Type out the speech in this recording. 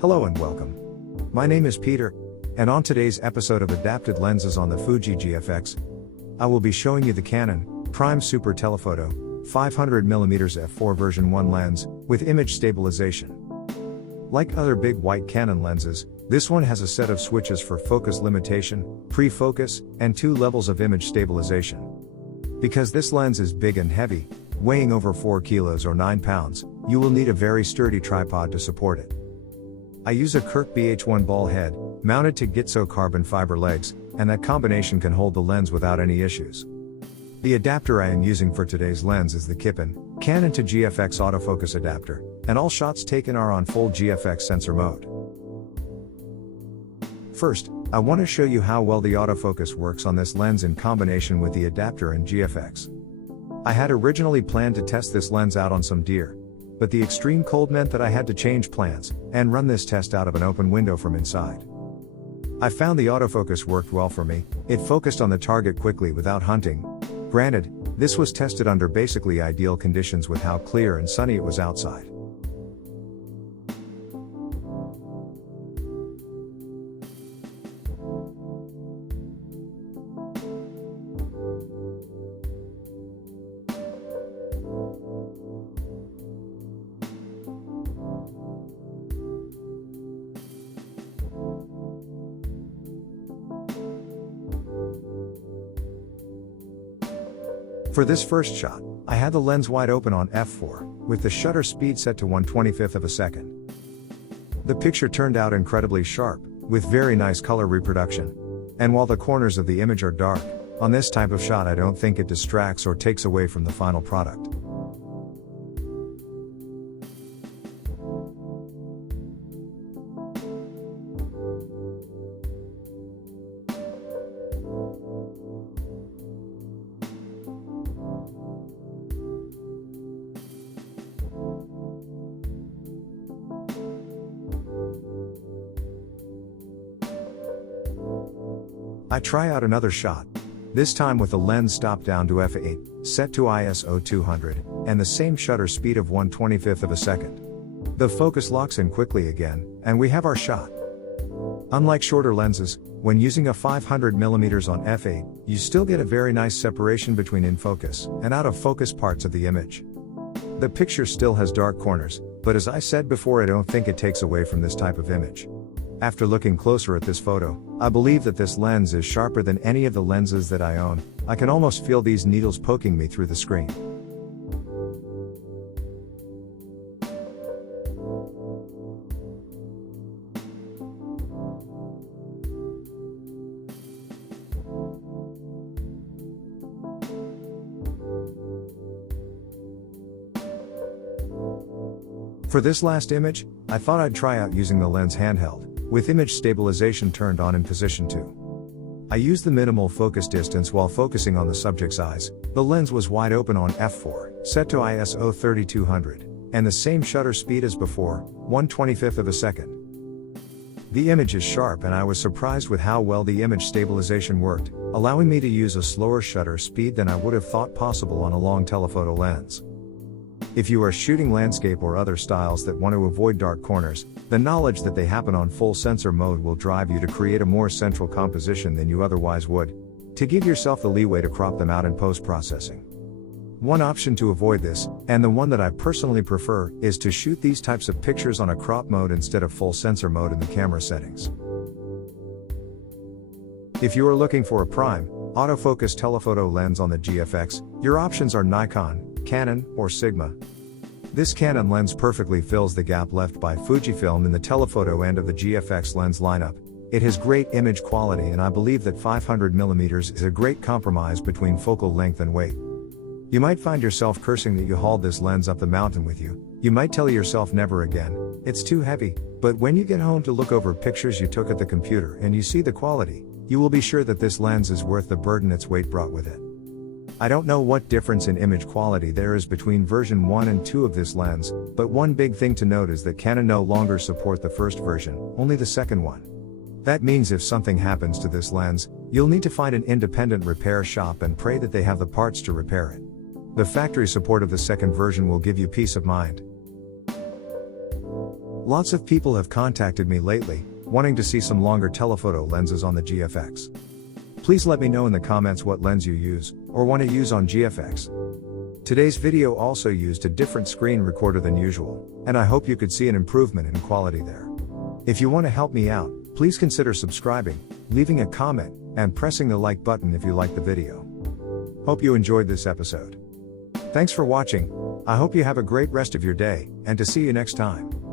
Hello and welcome. My name is Peter, and on today's episode of Adapted Lenses on the Fuji GFX, I will be showing you the Canon Prime Super Telephoto 500mm f4 version 1 lens with image stabilization. Like other big white Canon lenses, this one has a set of switches for focus limitation, pre-focus, and 2 levels of image stabilization. Because this lens is big and heavy, weighing over 4 kilos or 9 pounds, you will need a very sturdy tripod to support it. I use a Kirk BH1 ball head, mounted to Gitso carbon fiber legs, and that combination can hold the lens without any issues. The adapter I am using for today's lens is the Kipon Canon to GFX autofocus adapter, and all shots taken are on full GFX sensor mode. First, I want to show you how well the autofocus works on this lens in combination with the adapter and GFX. I had originally planned to test this lens out on some deer, but the extreme cold meant that I had to change plans, and run this test out of an open window from inside. I found the autofocus worked well for me. It focused on the target quickly without hunting. Granted, this was tested under basically ideal conditions with how clear and sunny it was outside. For this first shot, I had the lens wide open on f4, with the shutter speed set to 1/25 of a second. The picture turned out incredibly sharp, with very nice color reproduction. And while the corners of the image are dark, on this type of shot I don't think it distracts or takes away from the final product. I try out another shot, this time with the lens stopped down to f8, set to ISO 200, and the same shutter speed of 1/25 of a second. The focus locks in quickly again, and we have our shot. Unlike shorter lenses, when using a 500mm on f8, you still get a very nice separation between in-focus and out-of-focus parts of the image. The picture still has dark corners, but as I said before, I don't think it takes away from this type of image. After looking closer at this photo, I believe that this lens is sharper than any of the lenses that I own. I can almost feel these needles poking me through the screen. For this last image, I thought I'd try out using the lens handheld, with image stabilization turned on in position 2. I used the minimal focus distance while focusing on the subject's eyes. The lens was wide open on f4, set to ISO 3200, and the same shutter speed as before, 1/25 of a second. The image is sharp and I was surprised with how well the image stabilization worked, allowing me to use a slower shutter speed than I would have thought possible on a long telephoto lens. If you are shooting landscape or other styles that want to avoid dark corners, the knowledge that they happen on full sensor mode will drive you to create a more central composition than you otherwise would, to give yourself the leeway to crop them out in post-processing. One option to avoid this, and the one that I personally prefer, is to shoot these types of pictures on a crop mode instead of full sensor mode in the camera settings. If you are looking for a prime, autofocus telephoto lens on the GFX, your options are Nikon, Canon, or Sigma. This Canon lens perfectly fills the gap left by Fujifilm in the telephoto end of the GFX lens lineup. It has great image quality, and I believe that 500mm is a great compromise between focal length and weight. You might find yourself cursing that you hauled this lens up the mountain with you. You might tell yourself never again, it's too heavy, but when you get home to look over pictures you took at the computer and you see the quality, you will be sure that this lens is worth the burden its weight brought with it. I don't know what difference in image quality there is between version 1 and 2 of this lens, but one big thing to note is that Canon no longer support the first version, only the second one. That means if something happens to this lens, you'll need to find an independent repair shop and pray that they have the parts to repair it. The factory support of the second version will give you peace of mind. Lots of people have contacted me lately, wanting to see some longer telephoto lenses on the GFX. Please let me know in the comments what lens you use, or want to use on GFX. Today's video also used a different screen recorder than usual, and I hope you could see an improvement in quality there. If you want to help me out, please consider subscribing, leaving a comment, and pressing the like button if you like the video. Hope you enjoyed this episode. Thanks for watching. I hope you have a great rest of your day, and to see you next time.